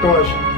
축도하십니다.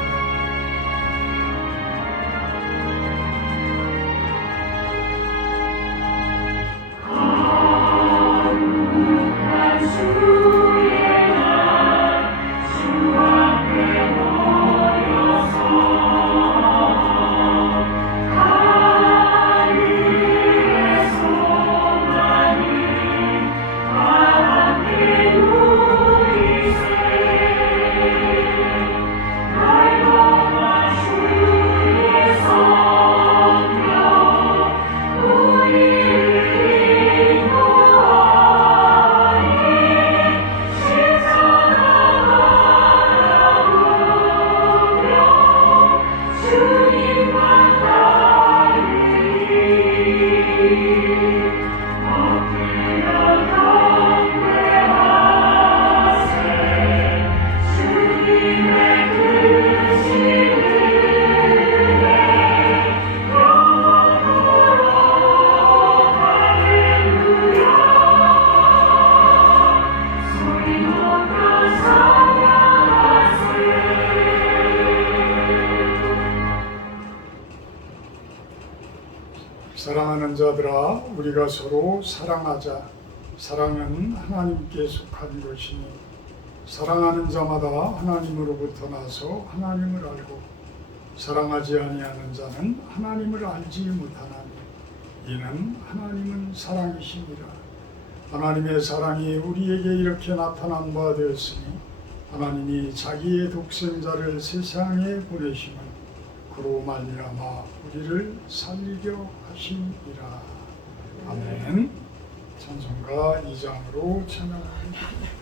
사랑하는 자들아, 우리가 서로 사랑하자. 사랑은 하나님께 속한 것이니 사랑하는 자마다 하나님으로부터 나서 하나님을 알고 사랑하지 아니하는 자는 하나님을 알지 못하나니 이는 하나님은 사랑이심이라. 하나님의 사랑이 우리에게 이렇게 나타난 바 되었으니 하나님이 자기의 독생자를 세상에 보내심은 그로 말미암아 우리를 살리려 하심이라. 아멘. 찬송가 2장으로 찬양합니다.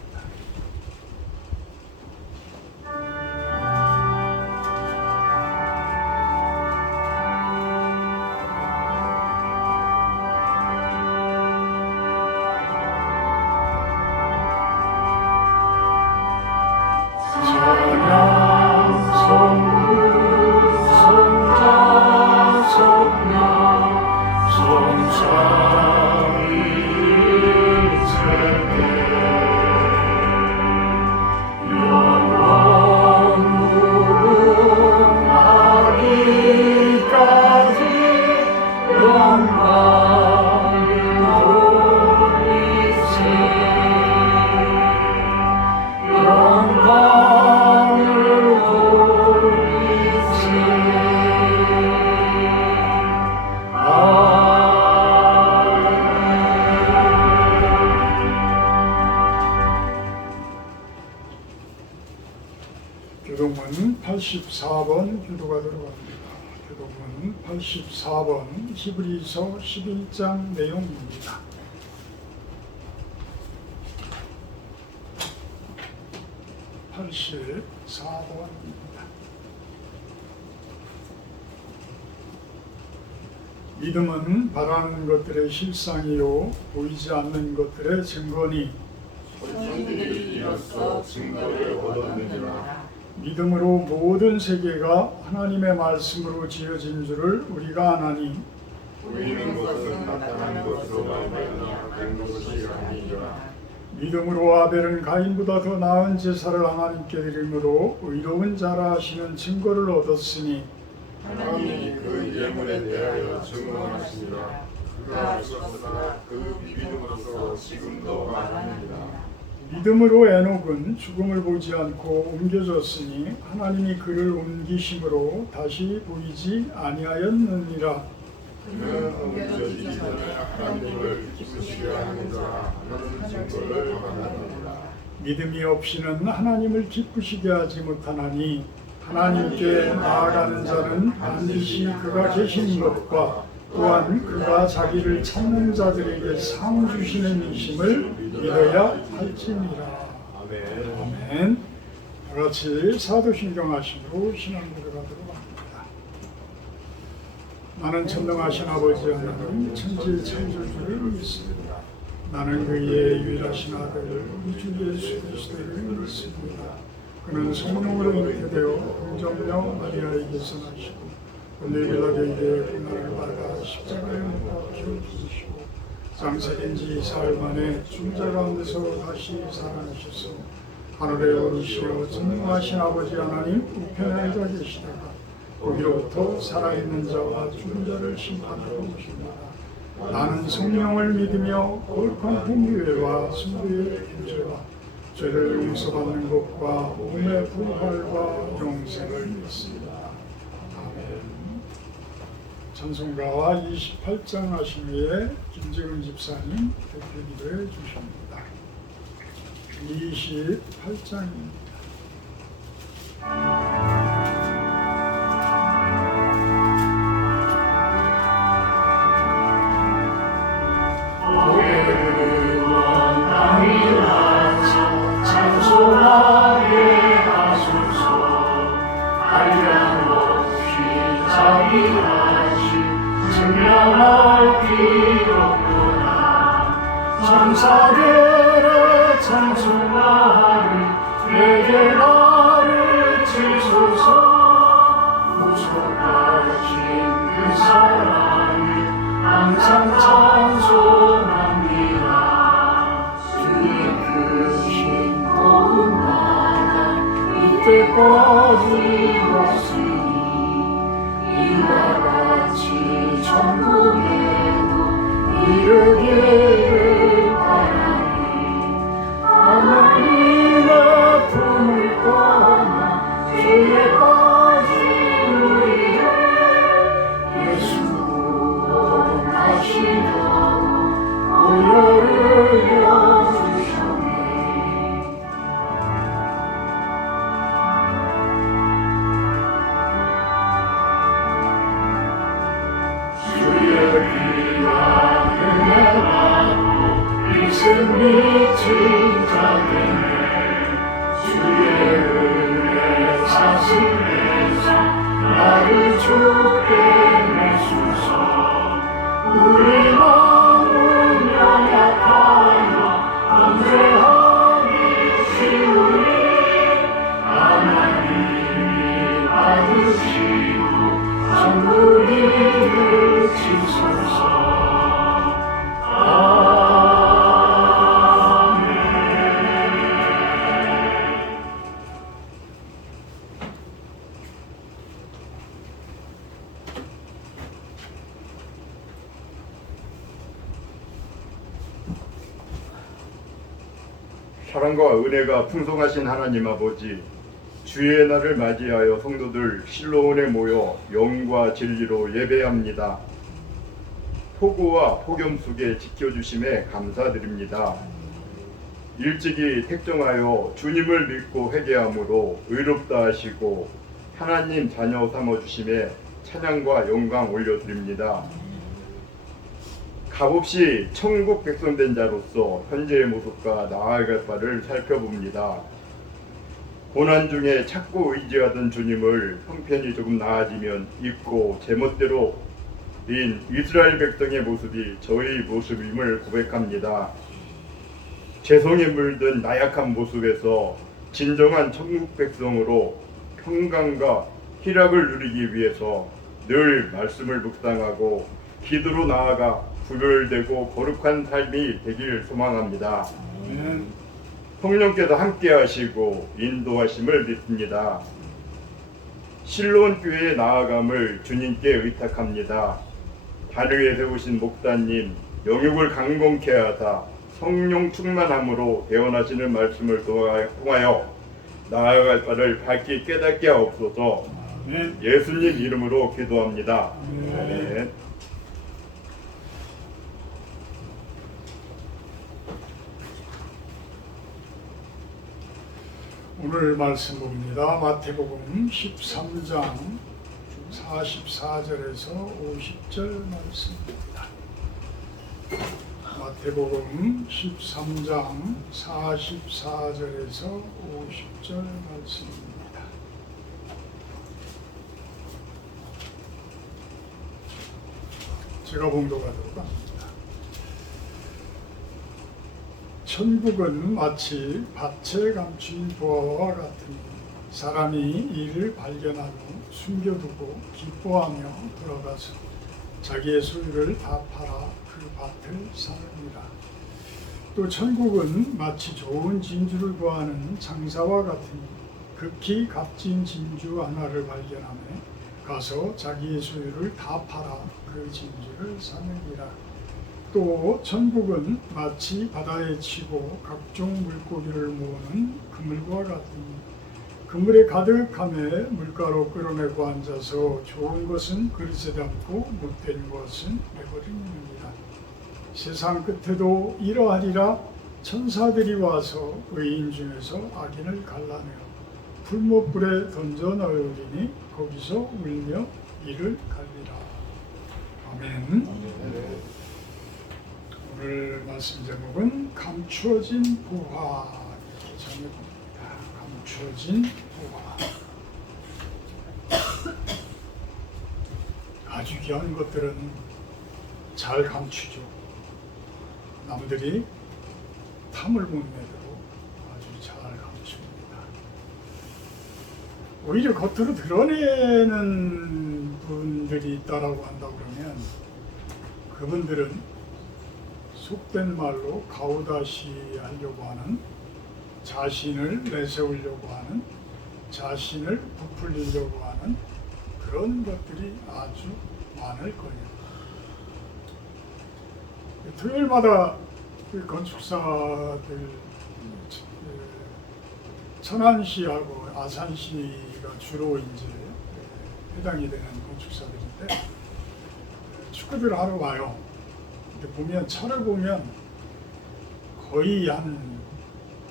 교동문 84번 기도가 들어갑니다. 교동문 84번 히브리서 11장 내용입니다. 믿음은 바라는 것들의 실상이요 보이지 않는 것들의 증거니 선지자들이 이로써 증거를 얻었느니라. 믿음으로 모든 세계가 하나님의 말씀으로 지어진 줄을 우리가 아나니 보이는 것은 나타난 것으로 말미암아 것이 아니라. 믿음으로 아벨은 가인보다 더 나은 제사를 하나님께 드림으로 의로운 자라 하시는 증거를 얻었으니 하나님이 그 예물에 대하여 증언하시니라. 그가 죽었으나 그 믿음으로써 지금도 말하느니라. 믿음으로 에녹은 죽음을 보지 않고 옮겨졌으니 하나님이 그를 옮기심으로 다시 보이지 아니하였느니라. 그는 옮겨지기 전에 하나님을 기쁘시게 하는 자 하는 증거를 받았느니라. 믿음이 없이는 하나님을 기쁘시게 하지 못하나니 하나님께 나아가는 자는 반드시 그가 계신 것과 또한 그가 자기를 찾는 자들에게 상 주시는 이심을 믿어야 할지니라. 아멘. 다 같이 사도신경 하심으로 신앙고백가 들어갑니다. 나는 전능하신 아버지 하나님 천지 창조주를 믿습니다. 나는 그의 유일하신 아들 우리 주 예수 그리스도를 믿습니다. 그는 성령으로 잉태되어 동정녀 마리아에게서 나시고 본래빌라데에게 고난을 받아 십자가에 못 박혀 죽으시고 장세된 지 4일 만에 죽은 자 가운데서 다시 살아나셔서 하늘에 오르시어 전능하신 아버지 하나님 우편에 앉아 계시다가 거기로부터 살아있는 자와 죽은 자를 심판하러 오십니다. 나는 성령을 믿으며 거룩한 공의회와 성도의 교제와 죄를 용서받는 것과 몸의 부활과 영생을 믿습니다. 아멘. 찬송가와 28장 하신 후에 김재훈 집사님 대표기도해 주십니다. 28장입니다. 천사들의 찬송하리 내게 나를 치소서 무소하신 그 사랑을 항상 찬송합니다. 주의 크신 도움마다 이때까지 왔으니 이와 같이 천국에도 이르기를 하나님의 품을 떠나 죄에 빠진 우리를 예수 구원하시려고 오열을 여주셨네. 주의 귀한 은혜 받고 일생 미친 자들의 주의 은혜 사슬에서 나를 주게 내소서. 우리 마음은 연약하여 언제 하기 쉬우니 하나님이 받으시고 전부 이루시소서. 사랑과 은혜가 풍성하신 하나님 아버지, 주의 날을 맞이하여 성도들 실로원에 모여 영과 진리로 예배합니다. 폭우와 폭염 속에 지켜주심에 감사드립니다. 일찍이 택정하여 주님을 믿고 회개함으로 의롭다 하시고 하나님 자녀 삼아주심에 찬양과 영광 올려드립니다. 값없이 천국 백성된 자로서 현재의 모습과 나아갈 바를 살펴봅니다. 고난 중에 찾고 의지하던 주님을 형편이 조금 나아지면 잊고 제멋대로 인 이스라엘 백성의 모습이 저희 모습임을 고백합니다. 죄성에 물든 나약한 모습에서 진정한 천국 백성으로 평강과 희락을 누리기 위해서 늘 말씀을 묵상하고 기도로 나아가 구별되고 거룩한 삶이 되길 소망합니다. 성령께서 함께 하시고 인도하심을 믿습니다. 실로원 교회에 나아감을 주님께 의탁합니다. 다리에 세우신 목사님 영육을 강건케 하사 성령 충만함으로 대언하시는 말씀을 통하여 나아갈 바를 밝히 깨닫게 하옵소서. 예수님 이름으로 기도합니다. 아멘. 오늘 말씀 봅니다. 마태복음 13장 44절에서 50절 말씀입니다. 마태복음 13장 44절에서 50절 말씀입니다. 제가 봉독하도록 합니다. 천국은 마치 밭에 감춘 보화와 같으니 사람이 이를 발견한 후 숨겨두고 기뻐하며 들어가서 자기의 소유를 다 팔아 그 밭을 사느니라. 또 천국은 마치 좋은 진주를 구하는 장사와 같으니 극히 값진 진주 하나를 발견하며 가서 자기의 소유를 다 팔아 그 진주를 사느니라. 또 천국은 마치 바다에 치고 각종 물고기를 모으는 그물과 같으니 그물에 가득함에 물가로 끌어내고 앉아서 좋은 것은 그릇에 담고 못된 것은 내버리느니라. 세상 끝에도 이러하리라. 천사들이 와서 의인 중에서 악인을 갈라내어 풀못불에 던져 넣으리니 거기서 울며 이를 갈리라. 아멘. 오늘 말씀 제목은 감추어진 보화 이렇게 정해봅니다. 감추어진 보화. 아주 귀한 것들은 잘 감추죠. 남들이 탐을 못 내도록 아주 잘 감춥니다. 오히려 겉으로 드러내는 분들이 있다라고 한다 그러면 그분들은 속된 말로 가오다시 하려고 하는, 자신을 내세우려고 하는, 자신을 부풀리려고 하는 그런 것들이 아주 많을 거예요. 토요일마다 그 건축사들 천안시하고 아산시가 주로 이제 해당이 되는 건축사들인데 축구들 하러 와요. 근데 보면 차를 보면 거의 한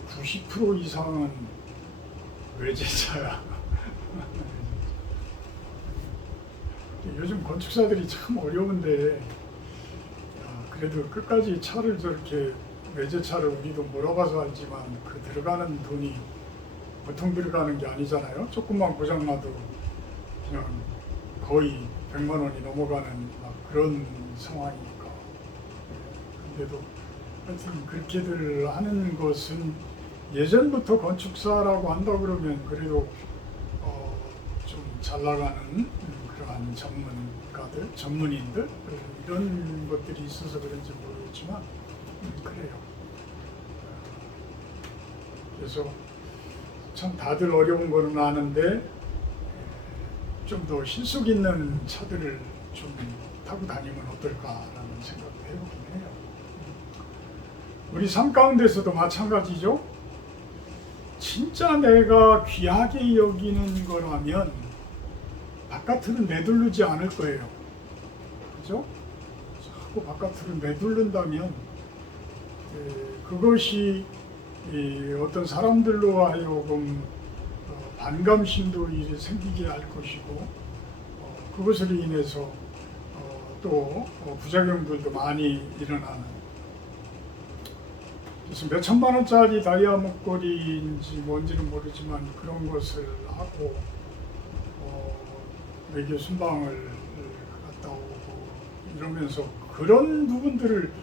90% 이상은 외제차야. 요즘 건축사들이 참 어려운데 그래도 끝까지 차를 저렇게 외제차를 우리도 몰아가서 알지만 그 들어가는 돈이 보통 들어가는 게 아니잖아요. 조금만 고장나도 그냥 거의 100만 원이 넘어가는 막 그런 상황이니까. 근데도 하여튼 그렇게들 하는 것은 예전부터 건축사라고 한다 그러면 그래도 좀 잘 나가는 그러한 전문가들, 전문인들 이런 것들이 있어서 그런지 모르겠지만 그래요. 그래서 참 다들 어려운 거는 아는데 좀 더 실속 있는 차들을 좀 타고 다니면 어떨까라는 생각도 해보긴 해요. 우리 삶 가운데서도 마찬가지죠. 진짜 내가 귀하게 여기는 거라면 바깥으로 내두르지 않을 거예요. 그죠? 자꾸 바깥으로 내두른다면 그것이 어떤 사람들로 하여금 반감심도 생기게 할 것이고 그것으로 인해서 또 부작용들도 많이 일어나는. 그래서 몇 천만 원짜리 다이아 목걸이인지 뭔지는 모르지만 그런 것을 하고 외교 순방을 갔다 오고 이러면서 그런 부분들을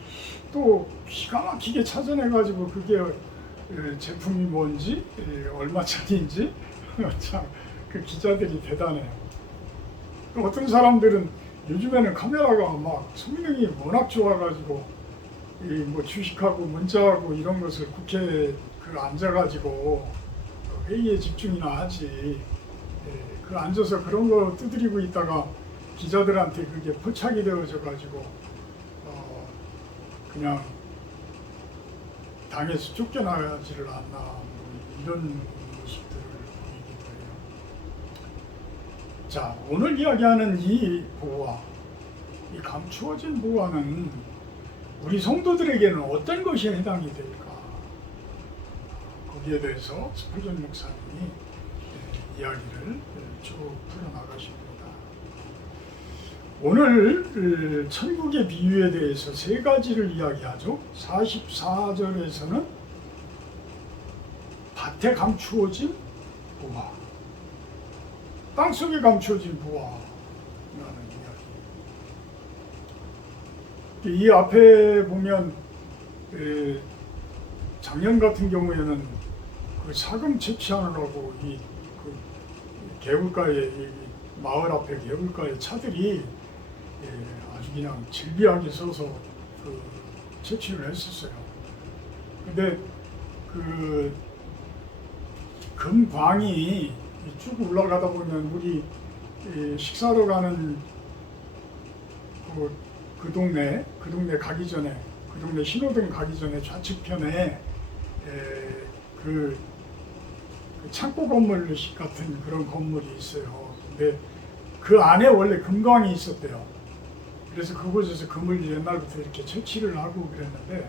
또 기가 막히게 찾아내가지고 그게 제품이 뭔지 얼마짜리인지 참 그 기자들이 대단해요. 어떤 사람들은 요즘에는 카메라가 막 성능이 워낙 좋아가지고 뭐 주식하고 문자하고 이런 것을 국회에 앉아가지고 회의에 집중이나 하지. 그 앉아서 그런 거 두드리고 있다가 기자들한테 그게 포착이 되어져가지고 그냥 당에서 쫓겨나지를 않나 뭐 이런 모습들을 보이기도 해요. 자, 오늘 이야기하는 이 보화, 이 감추어진 보화는 우리 성도들에게는 어떤 것이 해당이 될까? 거기에 대해서 스펄전 목사님이 이야기를 쭉 풀어나가십니다. 오늘 천국의 비유에 대해서 세 가지를 이야기하죠. 44절에서는 밭에 감추어진 보화, 땅속에 감추어진 보화라는 이야기. 이 앞에 보면 작년 같은 경우에는 그 사금 채취하느라고 이 개울가에 마을 앞에 개울가에 차들이 아주 그냥 질비하게 서서 그 채취를 했었어요. 근데 그 금광이 쭉 올라가다 보면 우리 식사로 가는 그 동네 가기 전에, 그 동네 신호등 가기 전에 좌측편에 그 창고 건물 같은 그런 건물이 있어요. 근데 그 안에 원래 금광이 있었대요. 그래서 그곳에서 금을 옛날부터 이렇게 채취를 하고 그랬는데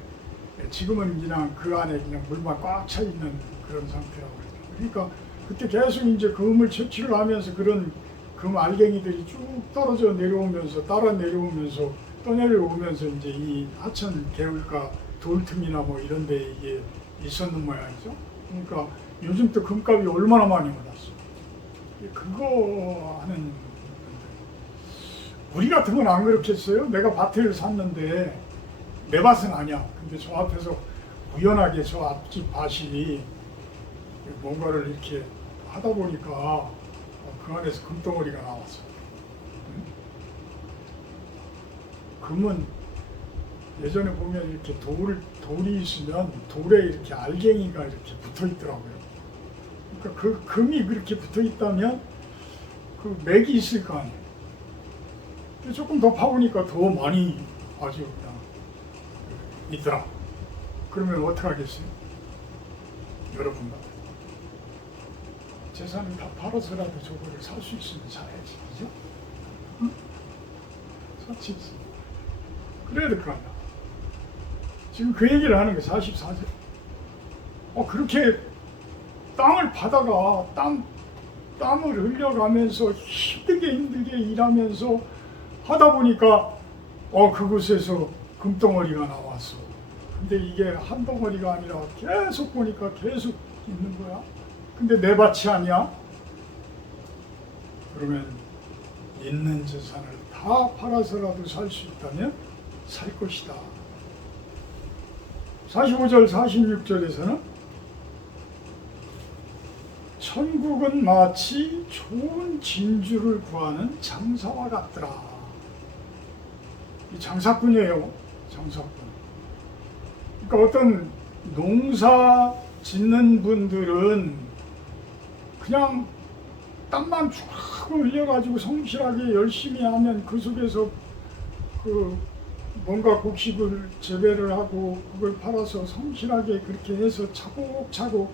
지금은 그냥 그 안에 그냥 물만 꽉 차 있는 그런 상태라고 그래요. 그러니까 그때 계속 이제 금을 채취를 하면서 그런 금 알갱이들이 쭉 떨어져 내려오면서 따라 내려오면서 떠내려오면서 이제 이 하천 개울가 돌틈이나 뭐 이런 데 이게 있었는 모양이죠. 그러니까 요즘 또 금값이 얼마나 많이 올랐어. 그거 하는 우리 같으면 안 그렇겠어요? 내가 밭을 샀는데 내 밭은 아니야. 근데 저 앞에서 우연하게 저 앞집 밭이 뭔가를 이렇게 하다 보니까 그 안에서 금덩어리가 나왔어. 금은 예전에 보면 이렇게 돌이 있으면 돌에 이렇게 알갱이가 이렇게 붙어 있더라고요. 그러니까 그 금이 그렇게 붙어 있다면 그 맥이 있을 거 아니에요. 근데 조금 더 파보니까 더 많이 아주 그냥 있더라. 그러면 어떻게 하겠어요? 여러분과 재산을 다 팔아서라도 저거를 살 수 있으면 사야지, 그죠? 응? 사치 있어. 그래야 될 거 아니야. 지금 그 얘기를 하는 게 44세. 그렇게 땅을 받아가 땀을 흘려가면서 힘들게 일하면서 하다 보니까 그곳에서 금덩어리가 나왔어. 근데 이게 한 덩어리가 아니라 계속 보니까 계속 있는 거야. 근데 내 밭이 아니야? 그러면 있는 재산을 다 팔아서라도 살 수 있다면 살 것이다. 45절, 46절에서는 천국은 마치 좋은 진주를 구하는 장사와 같더라. 이 장사꾼이에요. 장사꾼. 그러니까 어떤 농사 짓는 분들은 그냥 땀만 쭉 흘려가지고 성실하게 열심히 하면 그 속에서 그 뭔가 곡식을 재배를 하고 그걸 팔아서 성실하게 그렇게 해서 차곡차곡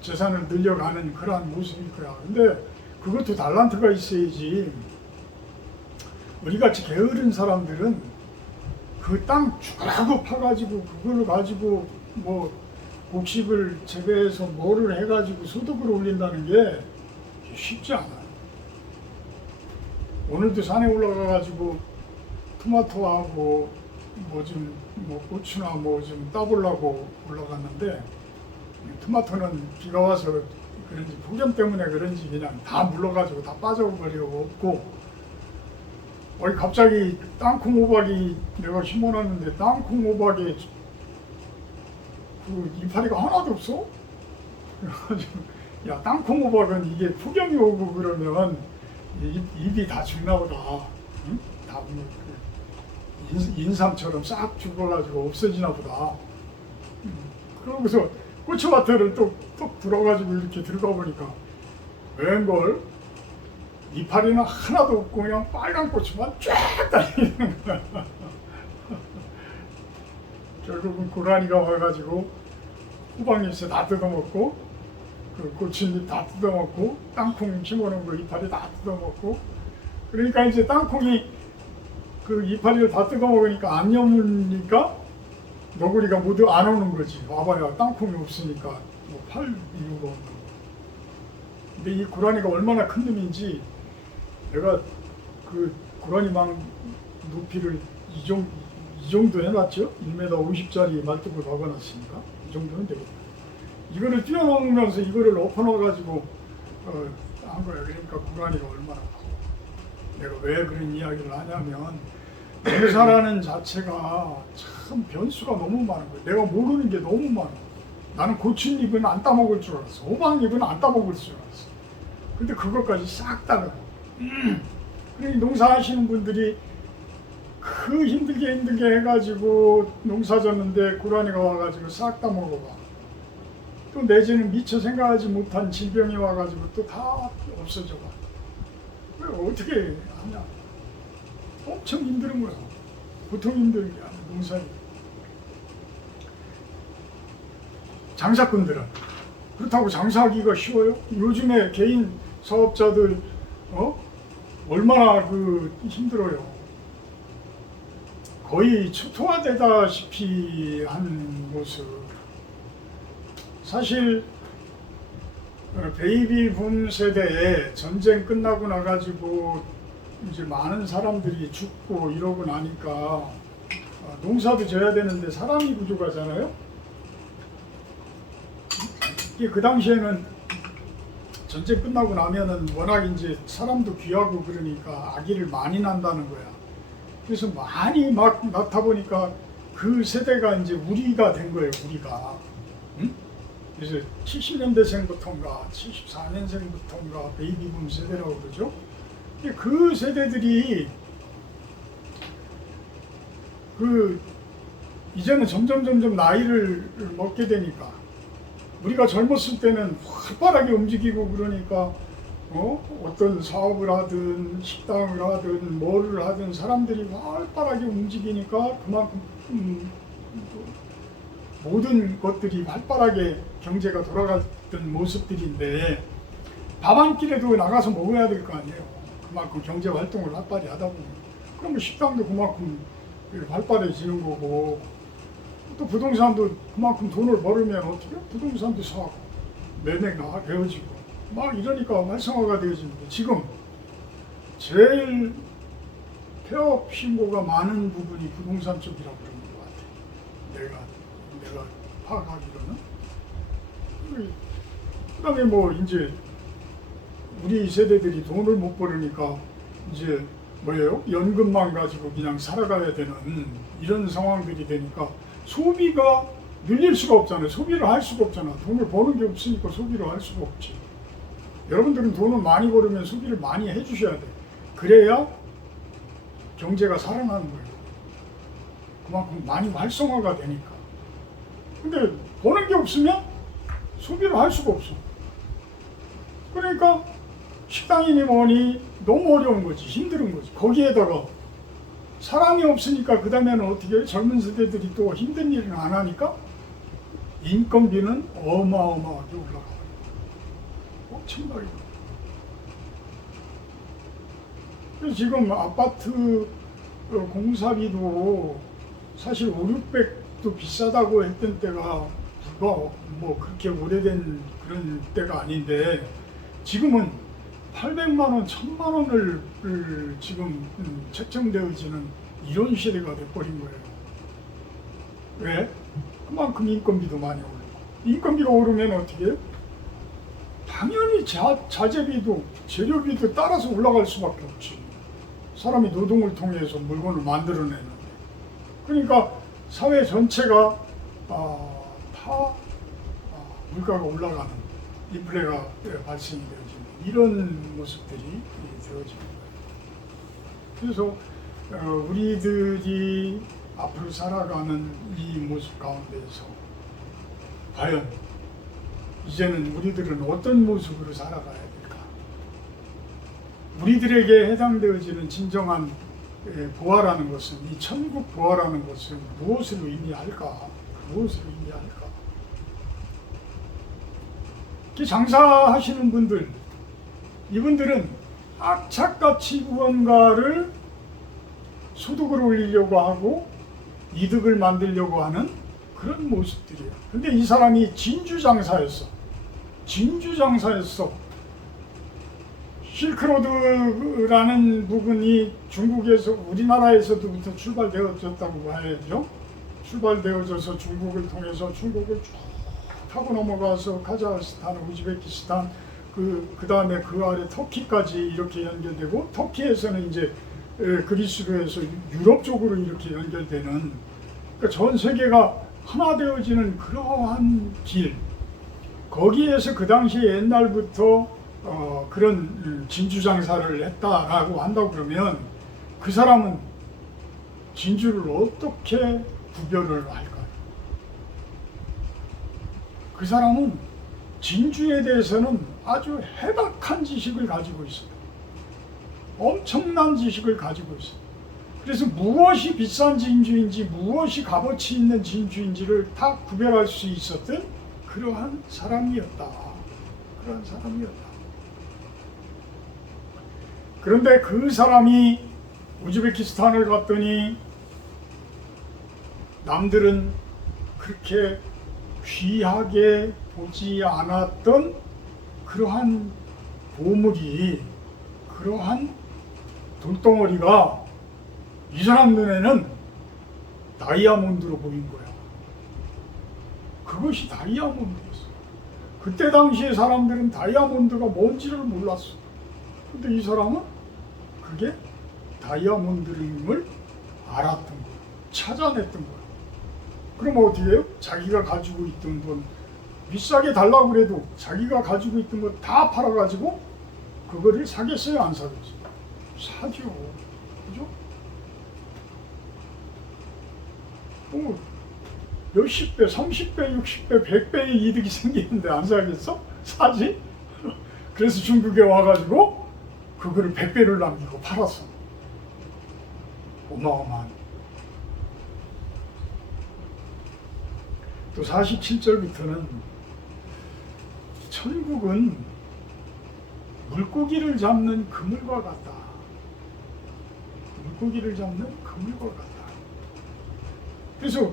재산을 늘려가는 그러한 모습일 거야. 근데 그것도 달란트가 있어야지. 우리 같이 게으른 사람들은 그 땅 쭉 파가지고 그걸 가지고 뭐 곡식을 재배해서 뭐를 해가지고 소득을 올린다는 게 쉽지 않아요. 오늘도 산에 올라가가지고 토마토하고 뭐 고추나 뭐 좀 따보려고 올라갔는데 토마토는 비가 와서 그런지 폭염 때문에 그런지 그냥 다 물러가지고 다 빠져버리고 없고 갑자기 땅콩 호박이 내가 심어놨는데 땅콩 호박에 그 이파리가 하나도 없어? 그래가지고 야 땅콩 호박은 이게 폭염이 오고 그러면 잎이 다 죽나 보다. 응? 다 인삼처럼 싹 죽어가지고 없어지나 보다. 그러고서 고추밭을 또 들어가지고 이렇게 들어가 보니까 웬걸 이파리는 하나도 없고 그냥 빨간 고추만 쫙 달리는 거야. 결국은 고라니가 와가지고 호박잎새 다 뜯어먹고 그 고추잎 다 뜯어먹고 땅콩 심어놓은 거 이파리 다 뜯어먹고 그러니까 이제 땅콩이 그 이파리를 다 뜯어먹으니까 안 여무니까 너구리가 모두 안 오는 거지. 와봐야 땅콩이 없으니까 뭐 팔 이유가 없는 거. 근데 이 고라니가 얼마나 큰 놈인지 내가 그 고라니망 높이를 이 정도 해놨죠? 1m 50짜리 말뚝을 박아놨으니까 이 정도는 되겠다. 이거를 뛰어넘으면서 이거를 엎어놔가지고 한 거야. 그러니까 고라니가 얼마나 커. 내가 왜 그런 이야기를 하냐면 농사라는 자체가 참 변수가 너무 많은 거야. 내가 모르는 게 너무 많아. 나는 고추잎은 안 따먹을 줄 알았어. 호박잎은 안 따먹을 줄 알았어. 근데 그것까지 싹 따라. 그러니 농사하시는 분들이 그 힘들게 해가지고 농사 졌는데 고라니가 와가지고 싹 다 먹어봐. 또 내지는 미처 생각하지 못한 질병이 와가지고 또 다 없어져 봐. 왜 어떻게 하냐? 엄청 힘든 거야. 보통 힘든 게 아니야, 농사이. 장사꾼들은 그렇다고 장사하기가 쉬워요? 요즘에 개인 사업자들 얼마나 힘들어요. 거의 초토화되다시피 한 모습. 사실 베이비붐 세대에 전쟁 끝나고 나가지고 이제 많은 사람들이 죽고 이러고 나니까 농사도 져야 되는데 사람이 부족하잖아요. 그 당시에는 전쟁 끝나고 나면은 워낙 이제 사람도 귀하고 그러니까 아기를 많이 난다는 거야. 그래서 많이 막 낳다 보니까 그 세대가 이제 우리가 된 거예요, 우리가. 응? 그래서 70년대생부터인가 74년생부터인가 베이비붐 세대라고 그러죠. 근데 그 세대들이 이제는 점점 나이를 먹게 되니까 우리가 젊었을 때는 활발하게 움직이고 그러니까 어떤 사업을 하든 식당을 하든 뭐를 하든 사람들이 활발하게 움직이니까 그만큼 모든 것들이 활발하게 경제가 돌아갔던 모습들인데 밥 한 끼라도 나가서 먹어야 될 거 아니에요. 그만큼 경제 활동을 활발히 하다 보면 그러면 식당도 그만큼 활발해지는 거고 또 부동산도 그만큼 돈을 벌으면 어떻게 부동산도 사고 매매가 되어지고 막 이러니까 활성화가 되어지는데 지금 제일 폐업 신고가 많은 부분이 부동산 쪽이라고 그러는 것 같아요. 내가 파악하기로는. 그다음에 뭐 이제 우리 세대들이 돈을 못 벌으니까 이제 뭐예요? 연금만 가지고 그냥 살아가야 되는 이런 상황들이 되니까 소비가 늘릴 수가 없잖아요. 소비를 할 수가 없잖아. 돈을 버는 게 없으니까 소비를 할 수가 없지. 여러분들은 돈을 많이 벌으면 소비를 많이 해주셔야 돼. 그래야 경제가 살아나는 거예요. 그만큼 많이 활성화가 되니까. 근데 버는 게 없으면 소비를 할 수가 없어. 그러니까 식당이니 뭐니 너무 어려운 거지. 힘든 거지. 거기에다가 사람이 없으니까 그 다음에는 어떻게 해요? 젊은 세대들이 또 힘든 일은 안 하니까 인건비는 어마어마하게 올라가요. 엄청나게. 지금 아파트 공사비도 사실 500~600도 비싸다고 했던 때가 불과 뭐 그렇게 오래된 그런 때가 아닌데 지금은 800만 원, 1000만 원을 지금 책정되어지는 이런 시대가 돼버린 거예요. 왜? 그만큼 인건비도 많이 오르고. 인건비가 오르면 어떻게 해요? 당연히 자재비도 재료비도 따라서 올라갈 수밖에 없지. 사람이 노동을 통해서 물건을 만들어내는데. 그러니까 사회 전체가 다 물가가 올라가는 인플레가 발생이 되어지는 이런 모습들이 되어지는 거예요. 그래서 우리들이 앞으로 살아가는 이 모습 가운데에서 과연 이제는 우리들은 어떤 모습으로 살아가야 될까? 우리들에게 해당되어지는 진정한 보화라는 것은, 이 천국 보화라는 것은 무엇을 의미할까? 무엇을 의미할까? 장사하시는 분들, 이분들은 악착같이 무언가를 소득을 올리려고 하고 이득을 만들려고 하는 그런 모습들이에요. 근데 이 사람이 진주장사였어. 실크로드라는 부분이 중국에서, 우리나라에서부터 출발되어졌다고 해야죠. 출발되어져서 중국을 통해서 중국을 쭉 타고 넘어가서 카자흐스탄, 우즈베키스탄, 그 다음에 그 아래 터키까지 이렇게 연결되고, 터키에서는 이제 그리스로 해서 유럽 쪽으로 이렇게 연결되는, 그러니까 전 세계가 하나 되어지는 그러한 길, 거기에서 그 당시에 옛날부터 그런 진주장사를 했다라고 한다고 그러면 그 사람은 진주를 어떻게 구별을 할까요? 그 사람은 진주에 대해서는 아주 해박한 지식을 가지고 있어요. 엄청난 지식을 가지고 있어요. 그래서 무엇이 비싼 진주인지 무엇이 값어치 있는 진주인지를 다 구별할 수 있었던 그러한 사람이었다. 그러한 사람이었다. 그런데 그 사람이 우즈베키스탄을 갔더니 남들은 그렇게 귀하게 보지 않았던 그러한 보물이, 그러한 돌덩어리가 이 사람 눈에는 다이아몬드로 보인 거야. 그것이 다이아몬드였어. 그때 당시에 사람들은 다이아몬드가 뭔지를 몰랐어. 근데 이 사람은 그게 다이아몬드임을 알았던 거야. 찾아냈던 거야. 그럼 어떻게 해요? 자기가 가지고 있던 돈, 비싸게 달라고 그래도 자기가 가지고 있던 거 다 팔아가지고 그거를 사겠어요? 안 사겠어요? 사죠. 그죠? 몇십 배, 30배, 60배, 100배의 이득이 생기는데 안 사겠어? 사지? 그래서 중국에 와가지고 그거를 100배를 남기고 팔았어. 어마어마한. 또 47절부터는 천국은 물고기를 잡는 그물과 같다. 물고기를 잡는 그물과 같다. 그래서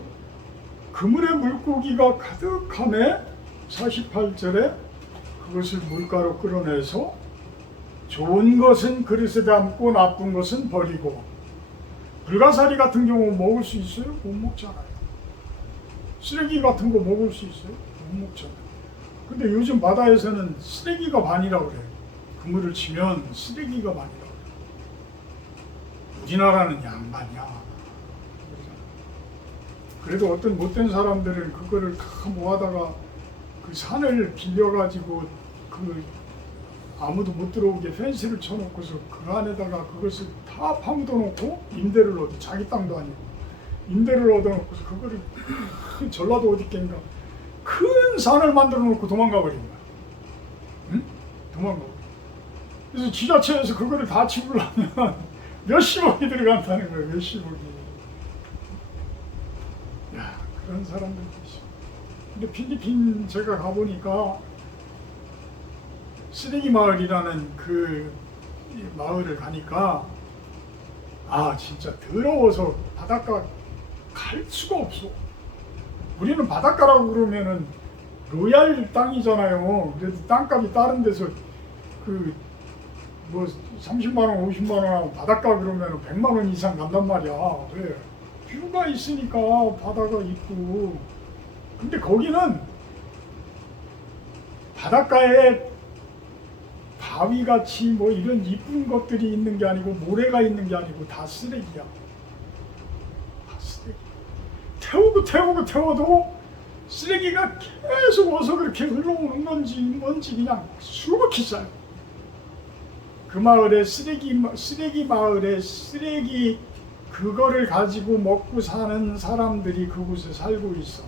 그물에 물고기가 가득함에 48절에 그것을 물가로 끌어내서 좋은 것은 그릇에 담고 나쁜 것은 버리고, 불가사리 같은 경우 먹을 수 있어요? 못 먹잖아요. 쓰레기 같은 거 먹을 수 있어요? 못 먹잖아요. 근데 요즘 바다에서는 쓰레기가 많이라고 그래요. 그물을 치면 쓰레기가 많이라고 그래요. 우리나라는 양반이야. 그래도 어떤 못된 사람들은 그거를 다 모아다가 그 산을 빌려가지고 그 아무도 못 들어오게 펜스를 쳐놓고서 그 안에다가 그것을 다 파묻어 놓고 임대를 얻어, 자기 땅도 아니고 임대를 얻어놓고서 그거를 전라도 어디겠는가 큰 산을 만들어 놓고 도망가 버린 거야. 응? 도망가 버린 거야. 그래서 지자체에서 그거를 다 치우려면 몇십억이 들어간다는 거예요. 몇십억이. 야, 그런 사람들도 있어. 근데 필리핀 제가 가보니까 쓰레기 마을이라는 그 마을을 가니까 아 진짜 더러워서 바닷가 갈 수가 없어. 우리는 바닷가라고 그러면은 로얄 땅이잖아요. 그래도 땅값이 다른 데서 그 뭐 30만 원, 50만 원 하고 바닷가 그러면 100만 원 이상 간단 말이야. 왜? 뷰가 있으니까 바다가 있고. 근데 거기는 바닷가에 바위같이 뭐 이런 이쁜 것들이 있는 게 아니고 모래가 있는 게 아니고 다 쓰레기야. 다 쓰레기. 태워도 쓰레기가 계속 어서 그렇게 흘러오는 건지 뭔지 그냥 수북히 쌓여. 그 마을에 쓰레기 마을에 쓰레기 그거를 가지고 먹고 사는 사람들이 그곳에 살고 있어.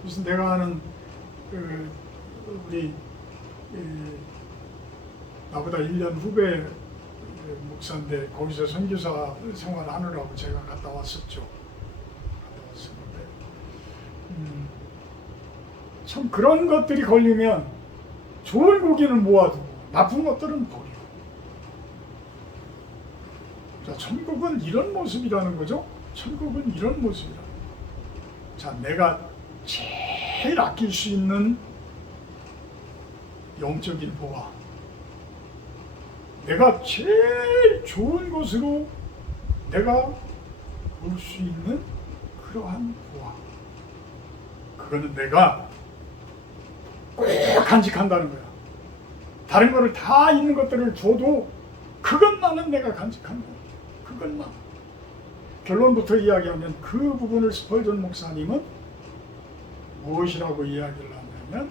그래서 내가 아는 우리 나보다 1년 후배 목사인데 거기서 선교사 생활하느라고 제가 갔다 왔었죠. 참 그런 것들이 걸리면 좋은 고기는 모아두고 나쁜 것들은 버리고. 자, 천국은 이런 모습이라는 거죠. 천국은 이런 모습이라. 자, 내가 제일 아낄 수 있는 영적인 보화. 내가 제일 좋은 것으로 내가 볼 수 있는 그러한 보화. 그거는 내가 꼭 간직한다는 거야. 다른 거를 다 있는 것들을 줘도 그것만은 내가 간직한다. 그것만. 결론부터 이야기하면 그 부분을 스펄전 목사님은 무엇이라고 이야기를 하냐면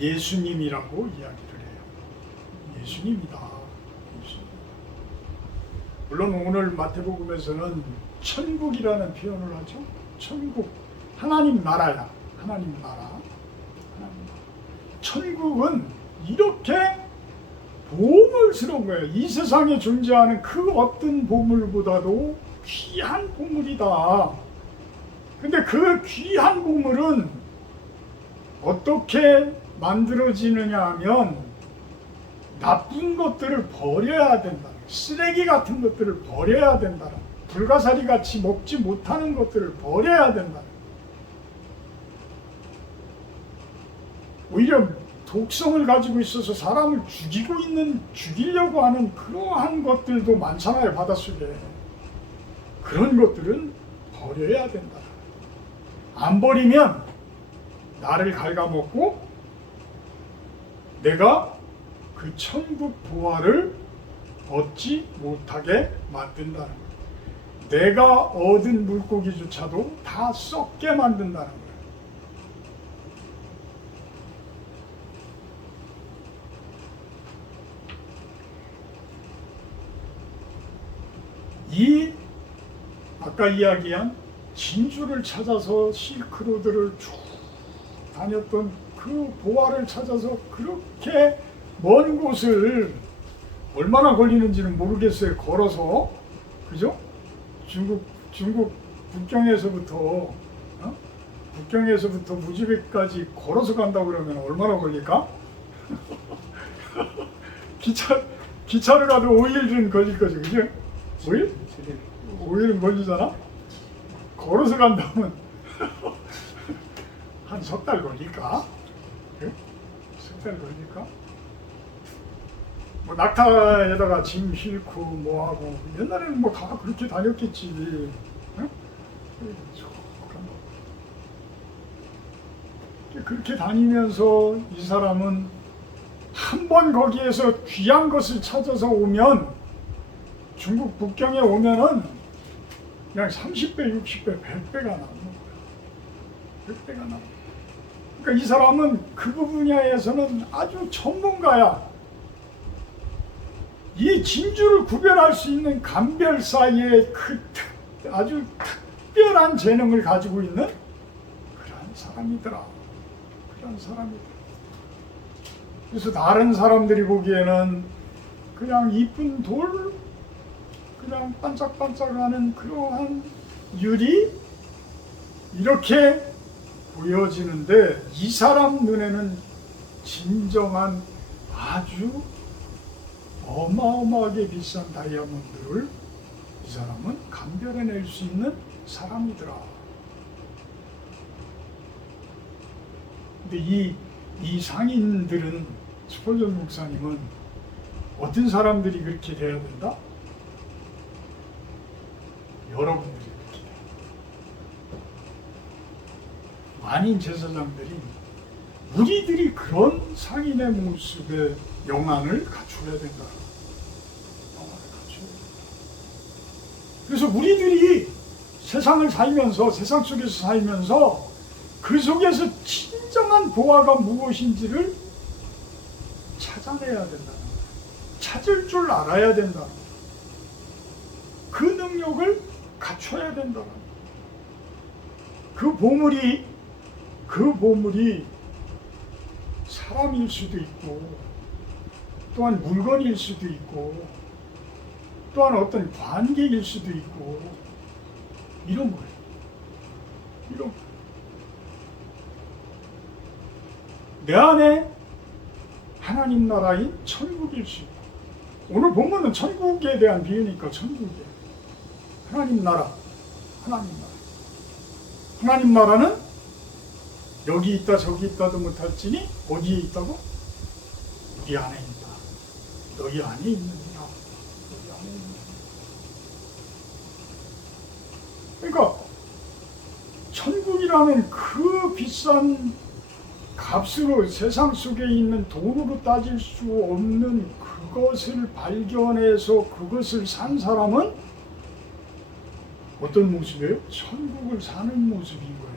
예수님이라고 이야기를 해요. 예수님이다. 예수님. 물론 오늘 마태복음에서는 천국이라는 표현을 하죠. 천국, 하나님 나라야. 하나님 나라. 천국은 이렇게 보물스러운 거예요. 이 세상에 존재하는 그 어떤 보물보다도 귀한 보물이다. 근데 그 귀한 보물은 어떻게 만들어지느냐 하면 나쁜 것들을 버려야 된다. 쓰레기 같은 것들을 버려야 된다. 불가사리 같이 먹지 못하는 것들을 버려야 된다. 오히려 독성을 가지고 있어서 사람을 죽이려고 하는 그러한 것들도 많잖아요, 바닷속에. 그런 것들은 버려야 된다. 안 버리면 나를 갉아먹고 내가 그 천국 보화를 얻지 못하게 만든다는 거예요. 내가 얻은 물고기조차도 다 썩게 만든다는 거예요. 이 아까 이야기한 진주를 찾아서 실크로드를 쭉 다녔던 그 보화를 찾아서 그렇게 먼 곳을 얼마나 걸리는지는 모르겠어요. 걸어서, 그죠? 중국 북경에서부터 북경에서부터 무지백까지 걸어서 간다고 그러면 얼마나 걸릴까? 기차를 가도 5일은 걸릴 거죠, 그죠? 5일? 5일은 걸리잖아? 걸어서 간다면 한 석 달 걸릴까? 네? 석 달 걸릴까? 뭐 낙타에다가 짐 싣고 뭐하고 옛날에는 뭐 다 그렇게 다녔겠지. 네? 그렇게 다니면서 이 사람은 한 번 거기에서 귀한 것을 찾아서 오면 중국 북경에 오면은 그냥 30배, 60배, 100배가 나오는 거야. 100배가 나오는 거야. 그러니까 이 사람은 그 분야에서는 아주 전문가야. 이 진주를 구별할 수 있는 감별 사이에 그 아주 특별한 재능을 가지고 있는 그런 사람이더라. 그런 사람이더라. 그래서 다른 사람들이 보기에는 그냥 이쁜 돌, 그냥 반짝반짝하는 그러한 유리 이렇게 보여지는데 이 사람 눈에는 진정한 아주 어마어마하게 비싼 다이아몬드를 이 사람은 감별해낼 수 있는 사람이더라. 근데 이 상인들은, 스폴전 목사님은 어떤 사람들이 그렇게 돼야 된다? 여러분들이 그렇게 돼야 된다. 많은 제사장들이 우리들이 그런 상인의 모습에 영안을 갖춰야 된다. 영안을 갖춰야 된다. 그래서 우리들이 세상을 살면서, 세상 속에서 살면서 그 속에서 진정한 보화가 무엇인지를 찾아내야 된다. 찾을 줄 알아야 된다. 그 능력을 갖춰야 된다. 그 보물이 사람일 수도 있고, 또한 물건일 수도 있고, 또한 어떤 관계일 수도 있고, 이런 거예요. 이런 거예요. 내 안에 하나님 나라인 천국일 수 있고, 오늘 본문은 천국에 대한 비유니까 천국에 하나님 나라, 하나님 나라. 하나님 나라는 여기 있다 저기 있다도 못할지니 어디에 있다고? 우리 안에 있다. 너희 안에 있느니라. 너희 안에 있느니라. 그러니까 천국이라는 그 비싼 값으로 세상 속에 있는 돈으로 따질 수 없는 그것을 발견해서 그것을 산 사람은 어떤 모습이에요? 천국을 사는 모습인 거예요.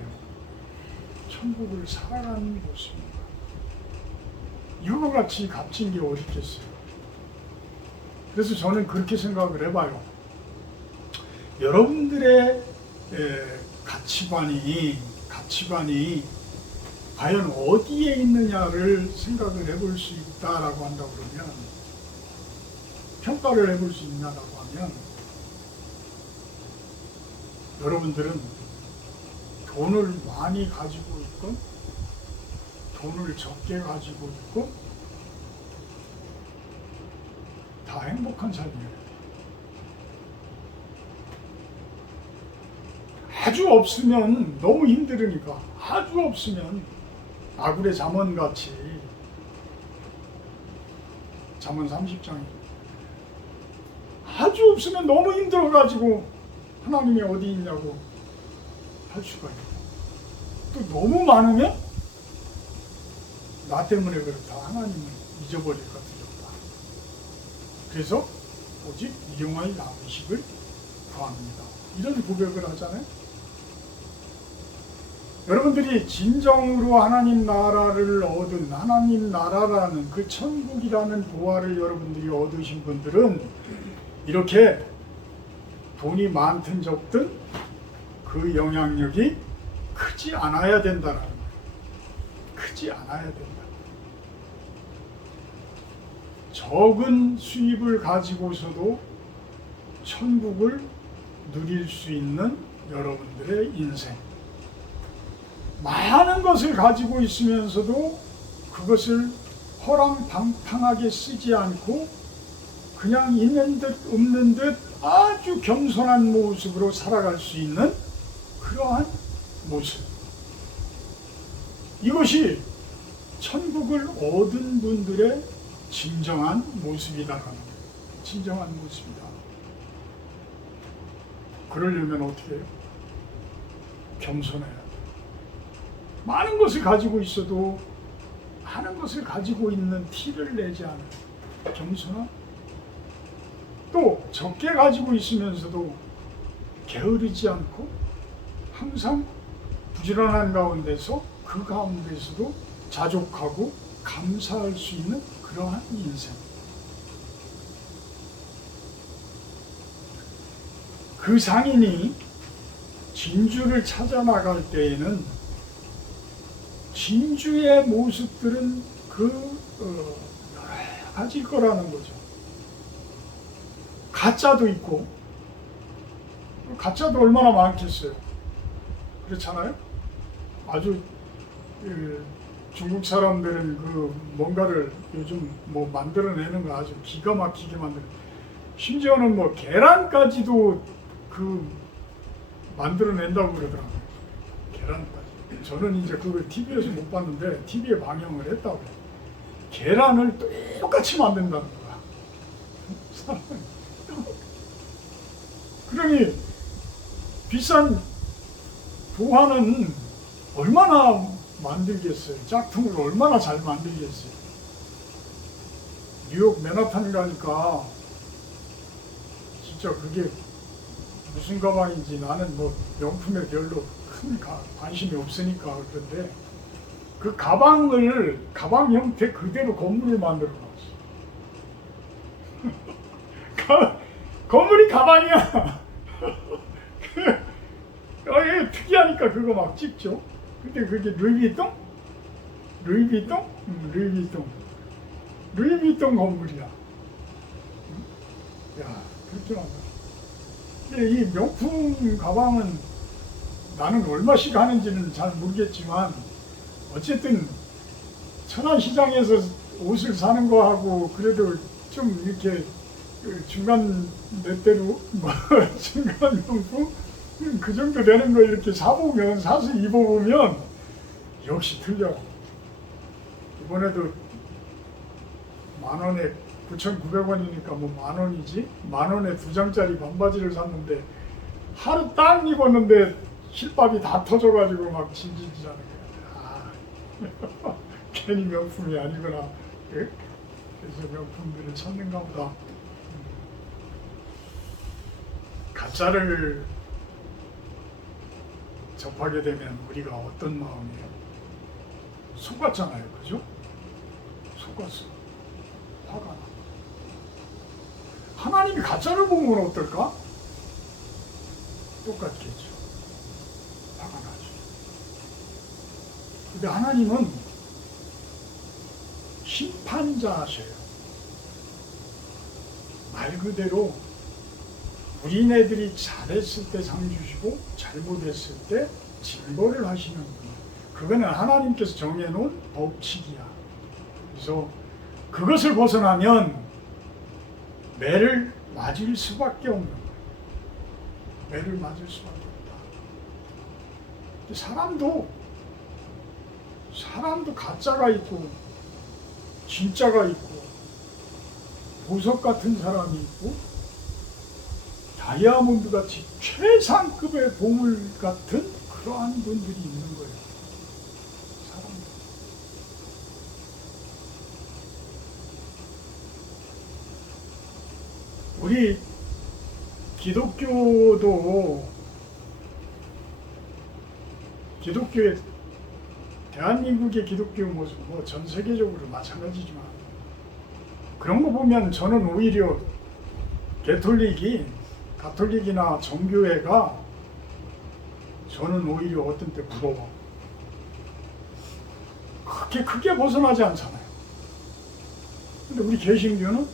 천국을 살아가는 모습입니다. 이와 같이 값진 게 어디 있겠어요? 그래서 저는 그렇게 생각을 해봐요. 여러분들의 가치관이 과연 어디에 있느냐를 생각을 해볼 수 있다라고 한다 그러면, 평가를 해볼 수 있냐라고 하면, 여러분들은 돈을 많이 가지고 있건 돈을 적게 가지고 있건 다 행복한 삶이에요. 아주 없으면 너무 힘들으니까, 아주 없으면 아굴의 잠언같이, 잠언 30장에 아주 없으면 너무 힘들어가지고 하나님이 어디 있냐고 할 수가 있고, 또 너무 많으면 나 때문에 그렇다, 하나님을 잊어버릴 것 같다. 그래서 오직 일용할 남으식을 구합니다, 이런 고백을 하잖아요. 여러분들이 진정으로 하나님 나라를 얻은, 하나님 나라라는 그 천국이라는 보화를 여러분들이 얻으신 분들은 이렇게 돈이 많든 적든 그 영향력이 크지 않아야 된다는 거예요. 크지 않아야 된다. 적은 수입을 가지고서도 천국을 누릴 수 있는 여러분들의 인생. 많은 것을 가지고 있으면서도 그것을 허랑방탕하게 쓰지 않고 그냥 있는 듯 없는 듯 아주 겸손한 모습으로 살아갈 수 있는 그러한 모습. 이것이 천국을 얻은 분들의 진정한 모습이다라는 거예요. 진정한 모습이다. 그러려면 어떻게 해요? 겸손해야 돼. 많은 것을 가지고 있어도 많은 것을 가지고 있는 티를 내지 않은 겸손함. 또 적게 가지고 있으면서도 게으르지 않고 항상 부지런한 가운데서 그 가운데서도 자족하고 감사할 수 있는 그러한 인생. 그 상인이 진주를 찾아 나갈 때에는 진주의 모습들은 여러 가지일 거라는 거죠. 가짜도 있고, 가짜도 얼마나 많겠어요. 그렇잖아요? 아주 중국 사람들은 그 뭔가를 요즘 뭐 만들어내는 거 아주 기가 막히게 만드는, 심지어는 뭐 계란까지도 그 만들어낸다고 그러더라고요. 계란까지. 저는 이제 그걸 TV에서 못 봤는데 TV에 방영을 했다고. 계란을 똑같이 만든다는 거야. 그러니 비싼 도화는 얼마나 만들겠어요. 짝퉁을 얼마나 잘 만들겠어요. 뉴욕 맨하탄 가니까 진짜 그게 무슨 가방인지, 나는 뭐 명품에 별로 큰 관심이 없으니까 그런데 그 가방 형태 그대로 건물을 만들어 놨어. 건물이 가방이야. 특이하니까 그거 막 찍죠. 근데 그게 루이비통? 루이비통 건물이야. 야, 그렇게 많아. 근데 이 명품 가방은 나는 얼마씩 하는지는 잘 모르겠지만 어쨌든 천안시장에서 옷을 사는 거하고 그래도 좀 이렇게 중간 넷대로 중간 명품 그 정도 되는 거 이렇게 사서 입어보면 역시 틀려. 이번에도 10,000원에 9,900원이니까 뭐 10,000원이지, 10,000원에 2장짜리 반바지를 샀는데 하루 딱 입었는데 실밥이 다 터져가지고 막 질질질하는 거야. 아, 괜히 명품이 아니구나. 그래서 명품들을 찾는가 보다. 가짜를 접하게 되면 우리가 어떤 마음이에요? 속았잖아요, 그죠? 속았어. 화가 나. 하나님이 가짜를 보면 어떨까? 똑같겠죠. 화가 나죠. 근데 하나님은 심판자셔요. 말 그대로 우리네들이 잘했을 때 상 주시고 잘못했을 때 징벌을 하시는 분. 그거는 하나님께서 정해놓은 법칙이야. 그래서 그것을 벗어나면 매를 맞을 수밖에 없는 거예요. 매를 맞을 수밖에 없다. 사람도 가짜가 있고 진짜가 있고 보석 같은 사람이 있고 다이아몬드 같이 최상급의 보물 같은 그러한 분들이 있는 거예요. 사람들. 우리 기독교의 대한민국의 기독교 모습 뭐 전 세계적으로 마찬가지지만 그런 거 보면 저는 오히려 가톨릭이나 정교회가 저는 오히려 어떤 때 부러워. 그렇게 크게 벗어나지 않잖아요. 근데 우리 개신교는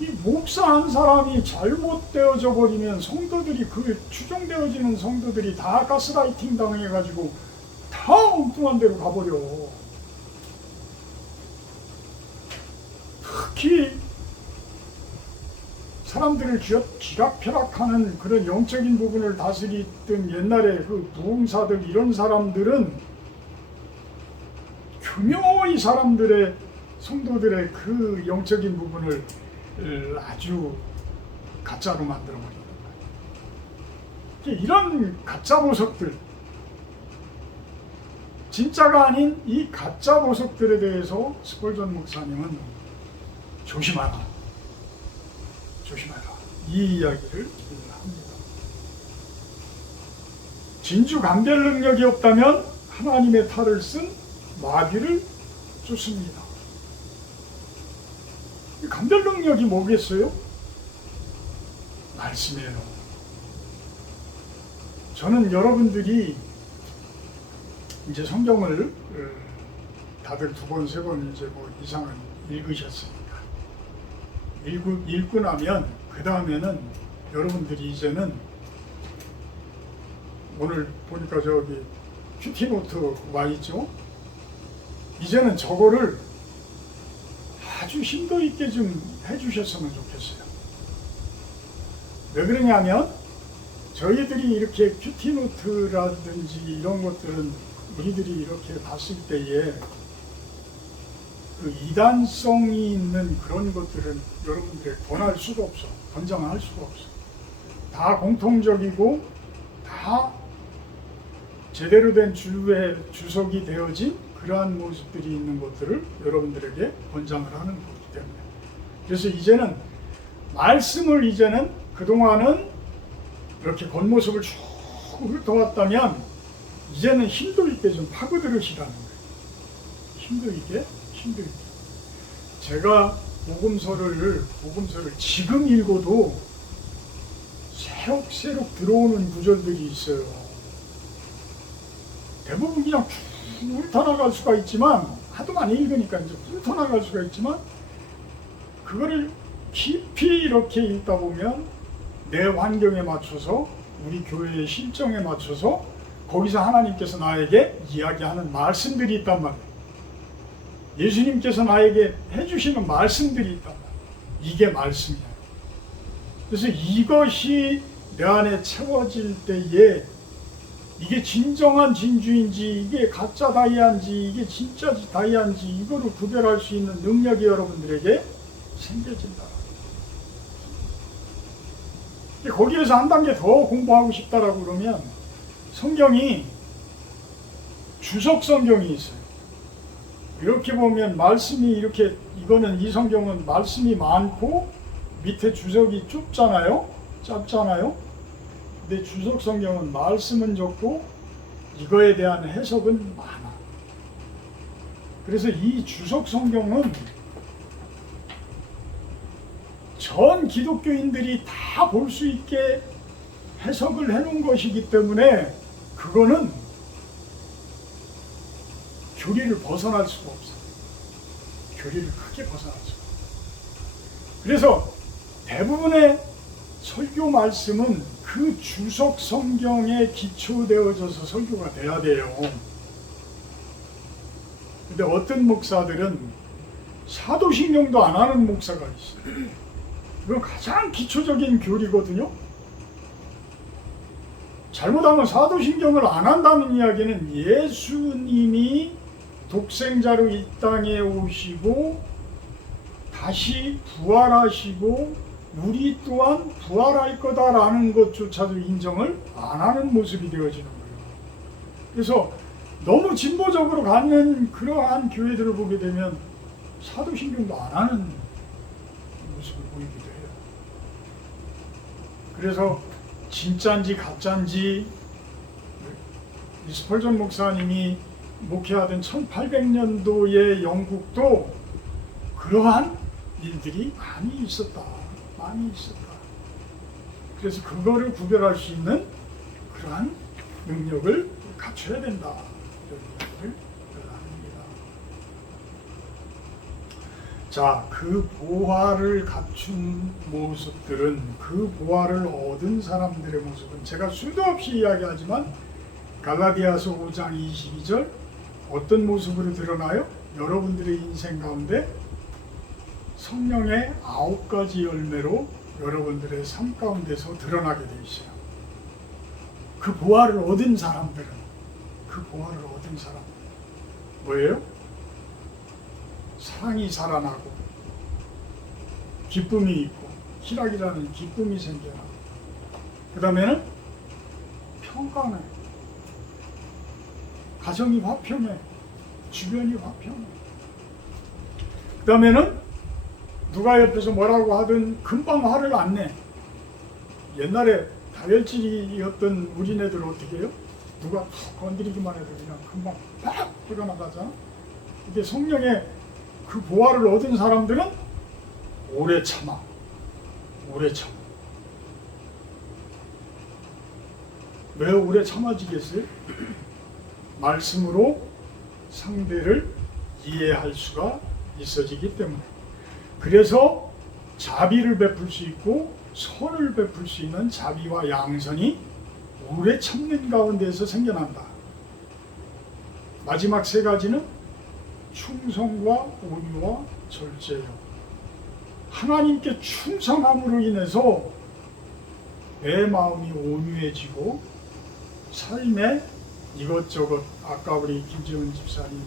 이 목사 한 사람이 잘못되어져 버리면 성도들이 그 추종되어지는 성도들이 다 가스라이팅 당해가지고 다 엉뚱한 데로 가버려. 특히 사람들을 쥐락펴락하는 그런 영적인 부분을 다스리던 옛날에 그 부흥사들 이런 사람들은 교묘히 성도들의 그 영적인 부분을 아주 가짜로 만들어버리는 거예요. 이런 가짜 보석들, 진짜가 아닌 이 가짜 보석들에 대해서 스펄전 목사님은 조심하라. 이 이야기를 합니다. 진주 감별 능력이 없다면 하나님의 탈을 쓴 마귀를 쫓습니다. 감별 능력이 뭐겠어요? 말씀이에요. 저는 여러분들이 이제 성경을 다들 2번, 3번 이제 뭐 이상은 읽으셨으니까 읽고 나면 그 다음에는 여러분들이 이제는 오늘 보니까 저기 큐티노트 와 있죠? 이제는 저거를 아주 심도 있게 좀 해주셨으면 좋겠어요. 왜 그러냐면 저희들이 이렇게 큐티노트라든지 이런 것들은 우리들이 이렇게 봤을 때에 그 이단성이 있는 그런 것들은 여러분들이 권할 수가 없어. 권장할 수가 없어. 다 공통적이고 다 제대로 된 주석이 되어진 그러한 모습들이 있는 것들을 여러분들에게 권장을 하는 거기 때문에. 그래서 이제는 말씀을 그동안은 이렇게 겉모습을 쭉 훑어왔다면 이제는 힘도 있게 좀 파고들으시라는 거예요. 힘도 있게. 제가 복음서를 지금 읽어도 새록새록 들어오는 구절들이 있어요. 대부분 그냥 훑어나갈 수가 있지만 하도 많이 읽으니까 이제 훑어나갈 수가 있지만 그거를 깊이 이렇게 읽다 보면 내 환경에 맞춰서 우리 교회의 실정에 맞춰서 거기서 하나님께서 나에게 이야기하는 말씀들이 있단 말이에요. 예수님께서 나에게 해주시는 말씀들이 있단 말이에요. 이게 말씀이에요. 그래서 이것이 내 안에 채워질 때에 이게 진정한 진주인지 이게 가짜 다이아인지 이게 진짜 다이아인지 이거를 구별할 수 있는 능력이 여러분들에게 생겨진다. 거기에서 한 단계 더 공부하고 싶다라고 그러면 성경이 주석 성경이 있어요. 이렇게 보면 말씀이 이렇게 이 성경은 말씀이 많고 밑에 주석이 짧잖아요. 근데 주석 성경은 말씀은 적고 이거에 대한 해석은 많아. 그래서 이 주석 성경은 전 기독교인들이 다 볼 수 있게 해석을 해놓은 것이기 때문에 그거는 교리를 벗어날 수가 없어요. 교리를 크게 벗어날 수가 없어요. 그래서 대부분의 설교 말씀은 그 주석 성경에 기초되어져서 설교가 돼야 돼요. 근데 어떤 목사들은 사도신경도 안 하는 목사가 있어요. 이건 가장 기초적인 교리거든요. 잘못하면 사도신경을 안 한다는 이야기는 예수님이 독생자로 이 땅에 오시고 다시 부활하시고 우리 또한 부활할 거다라는 것조차도 인정을 안 하는 모습이 되어지는 거예요. 그래서 너무 진보적으로 가는 그러한 교회들을 보게 되면 사도신경도 안 하는 모습을 보이기도 해요. 그래서 진짜인지 가짜인지 스펄전 목사님이 목회하던 1800년도의 영국도 그러한 일들이 많이 있었다. 그래서 그거를 구별할 수 있는 그러한 능력을 갖춰야 된다. 이런 이야기를 합니다. 자, 그 보화를 갖춘 모습들은, 그 보화를 얻은 사람들의 모습은 제가 수도 없이 이야기하지만 갈라디아서 5장 22절 어떤 모습으로 드러나요? 여러분들의 인생 가운데 성령의 9가지 열매로 여러분들의 삶 가운데서 드러나게 돼 있어요. 그 보화를 얻은 사람들은, 뭐예요? 사랑이 살아나고 기쁨이 있고 희락이라는 기쁨이 생겨나고, 그 다음에는 평강해, 가정이 화평해, 주변이 화평해. 그 다음에는 누가 옆에서 뭐라고 하든 금방 화를 안 내. 옛날에 다혈질이었던 우리네들 어떻게 해요? 누가 툭 건드리기만 해도 그냥 금방 팍 화가 나가잖아. 근데 성령의 그 보화를 얻은 사람들은 오래 참아. 왜 오래 참아지겠어요? 말씀으로 상대를 이해할 수가 있어지기 때문에. 그래서 자비를 베풀 수 있고 선을 베풀 수 있는 자비와 양선이 오래 참는 가운데서 생겨난다. 마지막 3가지는 충성과 온유와 절제예요. 하나님께 충성함으로 인해서 내 마음이 온유해지고 삶에 이것저것, 아까 우리 김지훈 집사님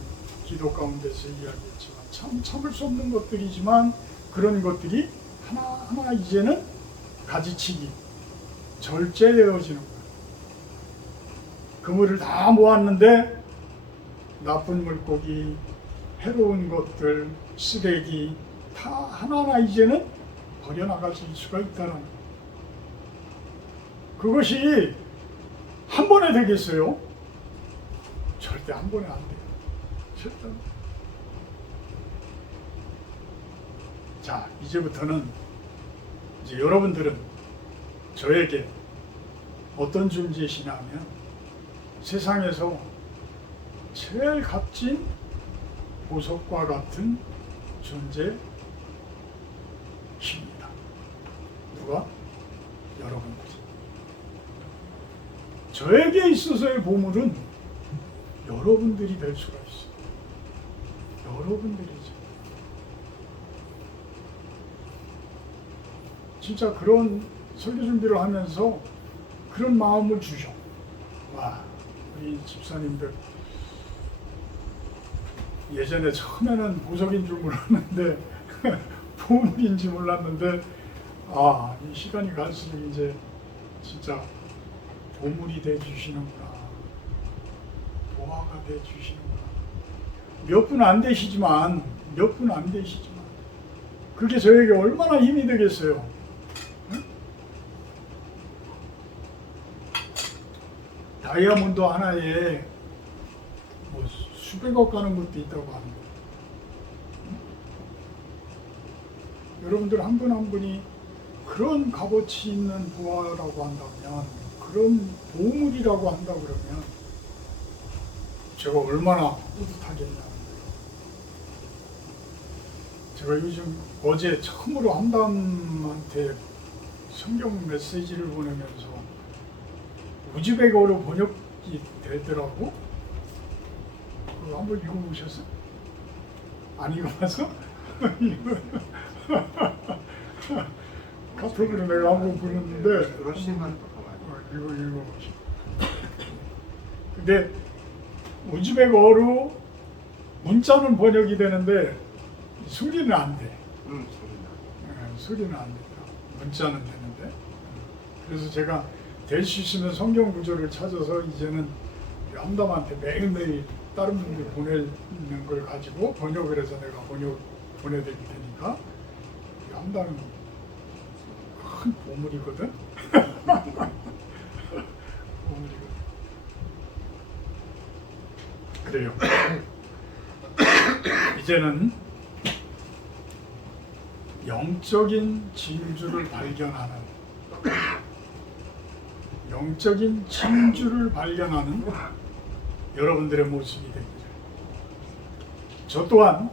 기도 가운데서 이야기했지만 참을 수 없는 것들이지만 그런 것들이 하나하나 이제는 가지치기, 절제되어지는 거예요. 그물을 다 모았는데 나쁜 물고기, 해로운 것들, 쓰레기 다 하나하나 이제는 버려나가실 수가 있다는 거예요. 그것이 한 번에 되겠어요? 절대 한 번에 안 돼요. 절대. 자, 이제부터는 이제 여러분들은 저에게 어떤 존재시냐 하면 세상에서 제일 값진 보석과 같은 존재입니다. 누가? 여러분들이. 저에게 있어서의 보물은 여러분들이 될 수가 있어요. 여러분들이죠. 진짜 그런 설교 준비를 하면서 그런 마음을 주셔. 와, 우리 집사님들 예전에 처음에는 보석인 줄 몰랐는데 보물인지 몰랐는데 이 시간이 갈수록 이제 진짜 보물이 돼 주시는구나, 보화가 돼 주시는구나. 몇 분 안 되시지만 그게 저에게 얼마나 힘이 되겠어요. 응? 다이아몬드 하나에 뭐 수백억 가는 것도 있다고 하는 거예요. 응? 여러분들 한 분 한 분이 그런 값어치 있는 보화라고 한다면, 그런 보물이라고 한다 그러면 제가 얼마나 뿌듯하겠냐는 거예요. 제가 요즘 어제 처음으로 한담한테 성경 메시지를 보내면서 우즈베거로 번역이 되더라고. 그거 한번 읽어보셨어요? 안 읽어봐서? 카톡으로 내가 한번 보냈는데 읽어보시. 근데 우즈베거로 문자는 번역이 되는데 소리는 안 돼. 소리는 안 된다. 문자는 되는데. 그래서 제가 될 수 있으면 성경 구절을 찾아서 이제는 함담한테 매일매일 다른 분들 보내는 걸 가지고 번역을 해서 내가 보내드릴 테니까 함담은 큰 보물이거든. 보물이거든. 그래요. 이제는 영적인 진주를 발견하는 여러분들의 모습이 되기를. 저 또한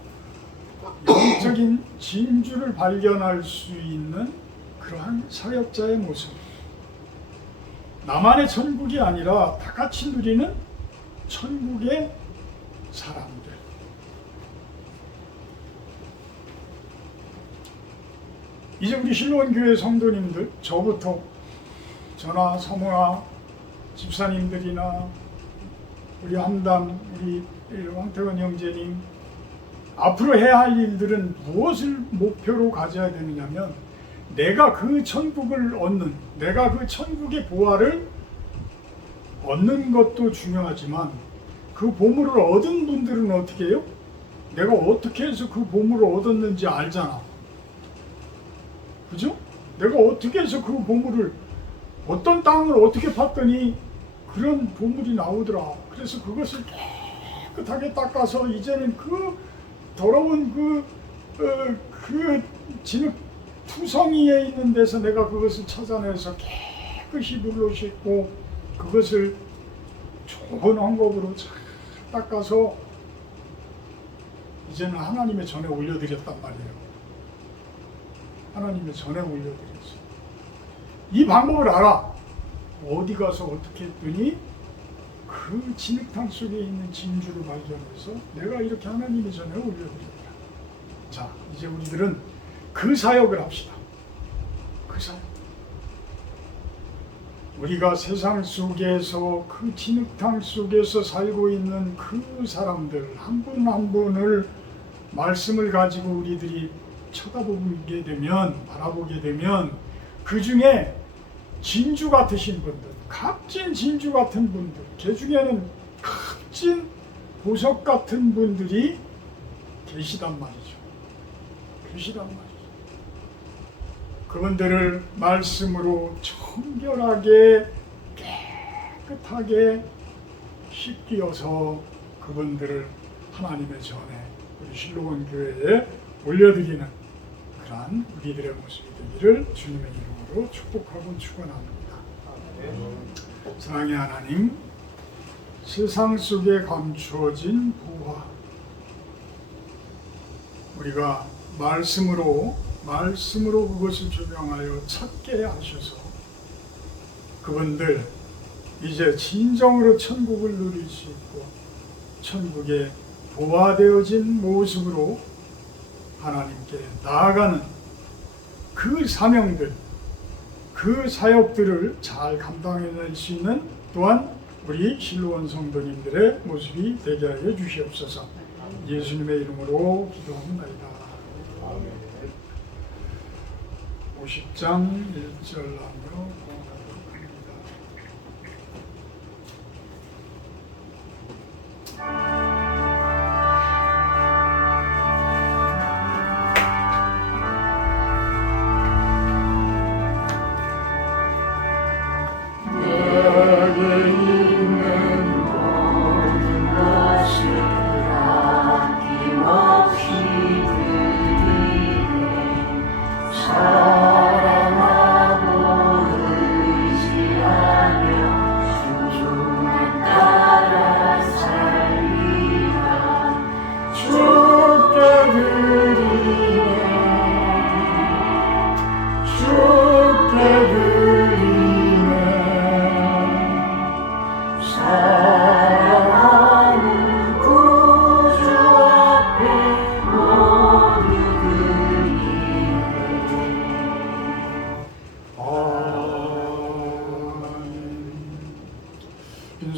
영적인 진주를 발견할 수 있는 그러한 사역자의 모습. 나만의 천국이 아니라 다 같이 누리는 천국의 사람들. 이제 우리 실로원 교회 성도님들, 저부터 저나 사모나 집사님들이나 우리 함담, 우리 황태원 형제님, 앞으로 해야 할 일들은 무엇을 목표로 가져야 되느냐면, 내가 그 천국을 얻는, 내가 그 천국의 보화를 얻는 것도 중요하지만, 그 보물을 얻은 분들은 어떻게 해요? 내가 어떻게 해서 그 보물을 얻었는지 알잖아. 그죠? 내가 어떻게 해서 그 보물을, 어떤 땅을 어떻게 팠더니 그런 보물이 나오더라. 그래서 그것을 깨끗하게 닦아서 이제는 그 더러운 그 진흙 투성이에 있는 데서 내가 그것을 찾아내서 깨끗이 눌러 씻고 그것을 좋은 황금으로 잘 닦아서 이제는 하나님의 전에 올려드렸단 말이에요. 하나님의 전에 올려드렸어요. 이 방법을 알아. 어디 가서 어떻게 했더니 그 진흙탕 속에 있는 진주를 발견해서 내가 이렇게 하나님의 전에 올려드렸다. 자, 이제 우리들은 그 사역을 합시다. 그 사역. 우리가 세상 속에서 그 진흙탕 속에서 살고 있는 그 사람들 한 분 한 분을 말씀을 가지고 우리들이 쳐다보게 되면, 바라보게 되면 그 중에 진주 같으신 분들, 값진 진주 같은 분들, 그 중에는 값진 보석 같은 분들이 계시단 말이죠. 계시단 말이죠. 그분들을 말씀으로 청결하게 깨끗하게 씻기어서 그분들을 하나님의 전에 우리 실로원 교회에 올려드리는 그러한 우리들의 모습이 되기를 주님의 이름으로 축복하고 축원합니다. 사랑의 하나님, 세상 속에 감추어진 보화, 우리가 말씀으로 그것을 조명하여 찾게 하셔서 그분들 이제 진정으로 천국을 누릴 수 있고 천국에 보화되어진 모습으로 하나님께 나아가는 그 사명들, 그 사역들을 잘 감당해낼 수 있는 또한 우리 실로원 성도님들의 모습이 되게 하여 주시옵소서. 예수님의 이름으로 기도합니다. 50장 1절 하며 공부하도록 합니다. 사랑하는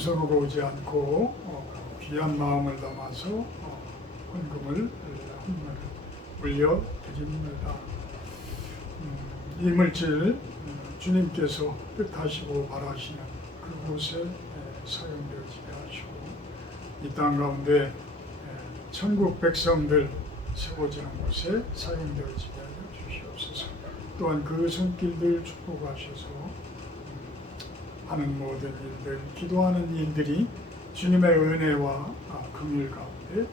빈손으로 오지 않고 귀한 마음을 담아서 헌금을 올려드립니다. 이 물질 주님께서 뜻하시고 바라시는 그곳에 사용되어지게 하시고 이 땅 가운데 천국 백성들 세워지는 곳에 사용되어지게 하여 주시옵소서. 또한 그 손길들 축복하셔서 하는 모든 일들, 기도하는 일들이 주님의 은혜와 긍휼 가운데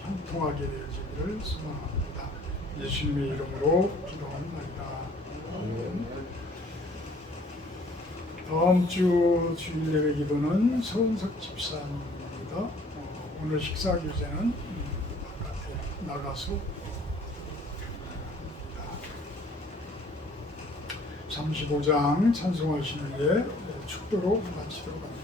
형통하게 되어지기를 소망합니다. 예수님의 이름으로 기도합니다. 다음 주 주일 예배 기도는 서은석 집사님입니다. 오늘 식사 규제는 바깥에 나가서 35장 찬송하시는 예 축도로 마치도록 합니다.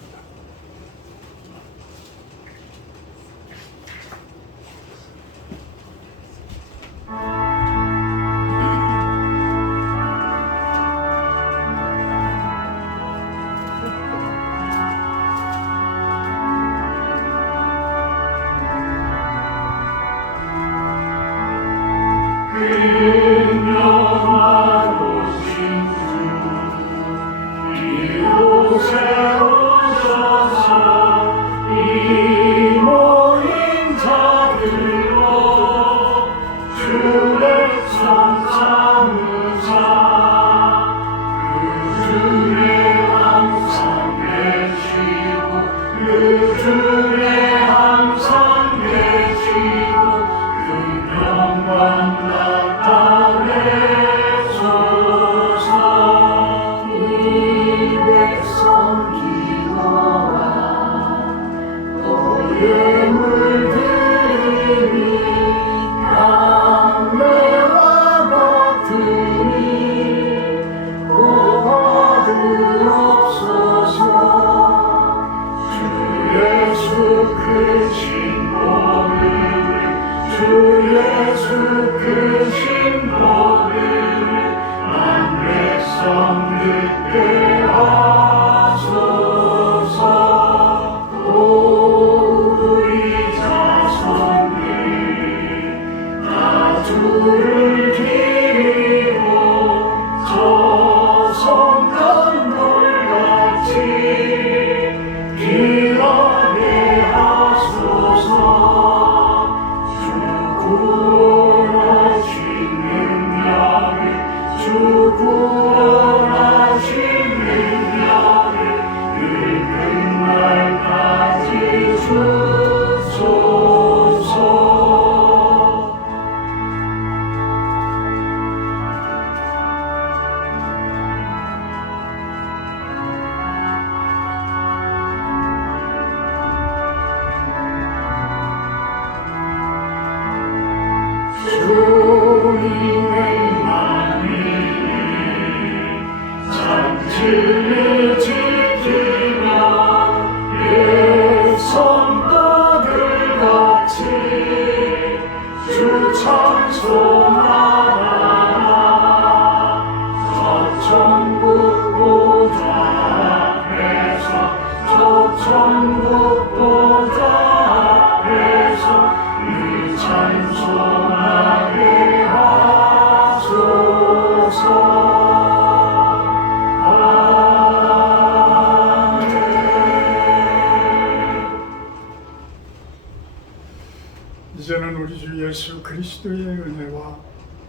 이제는 우리 주 예수 그리스도의 은혜와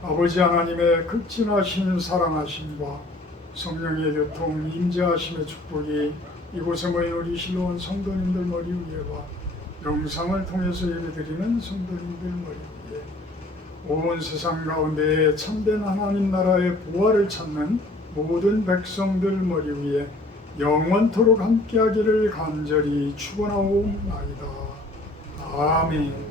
아버지 하나님의 극진하신 사랑하심과 성령의 교통 임재하심의 축복이 이곳에 모인 우리 실로원 성도님들 머리 위에와 영상을 통해서 예배드리는 성도님들 머리 위에 온 세상 가운데 참된 하나님 나라의 부활을 찾는 모든 백성들 머리 위에 영원토록 함께하기를 간절히 축원하옵나이다. 아멘.